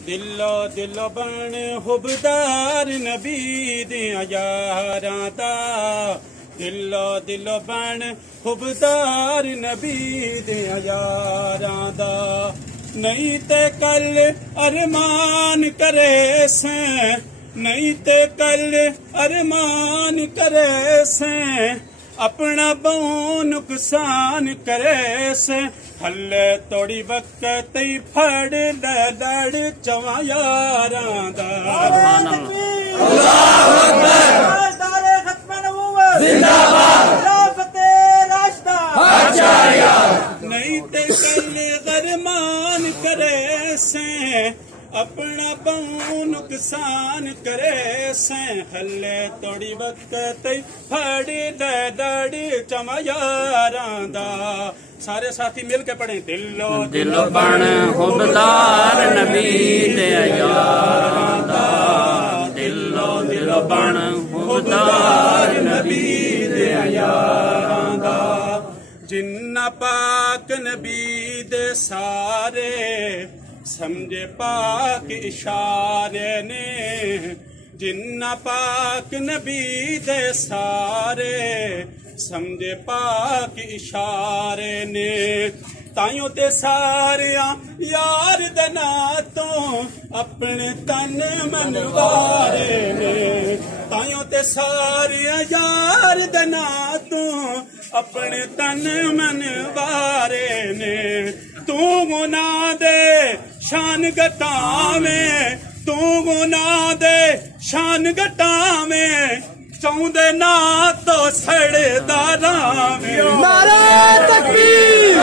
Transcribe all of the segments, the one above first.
दिलो दिलो बन हुबदार नबी दियां यारां दा, दिलो दिलो बन हुबदार नबी दियां यारां दा। नहीं ते कल अरमान करे से, नहीं ते कल अरमान करे से, अपना बहु नुकसान करे से। हल्ले थोड़ी वक्त फड़ लड़ चवा यारां दा। नहीं ते कल गरमान करे से, अपना बहु नुकसान करे से। हल्ले थोड़ी वक्त फड़ लड़ चवा यारां दा। सारे साथी मिल के पढ़े। दिलो दिलो बन हुबदार नबी दे यारां दा, दिलो दिलो बन हुबदार नबी दे यारां दा। जिन्ना पाक नबी दे सारे, समझे पाक इशारे ने। जिन्ना पाक नबी दे सारे, समझे पाक इशारे ने। ताइयों ते सारिया यार दे नातों अपने तन मनवारे ने। ताइयों ते सारिया यार दे नातों अपने तन मनवारे ने। तू गुना दे शान घटावें, तू गुना दे शान घटावें, चौंदे ना तो सड़दारा में। नारे तकबीर,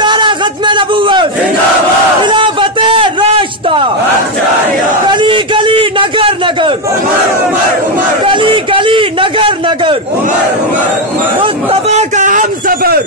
नारा खत्म नबूवत, खिलाफते राशिदा, गली गली नगर नगर, गली गली नगर नगर, मुस्तफा का हम सफर।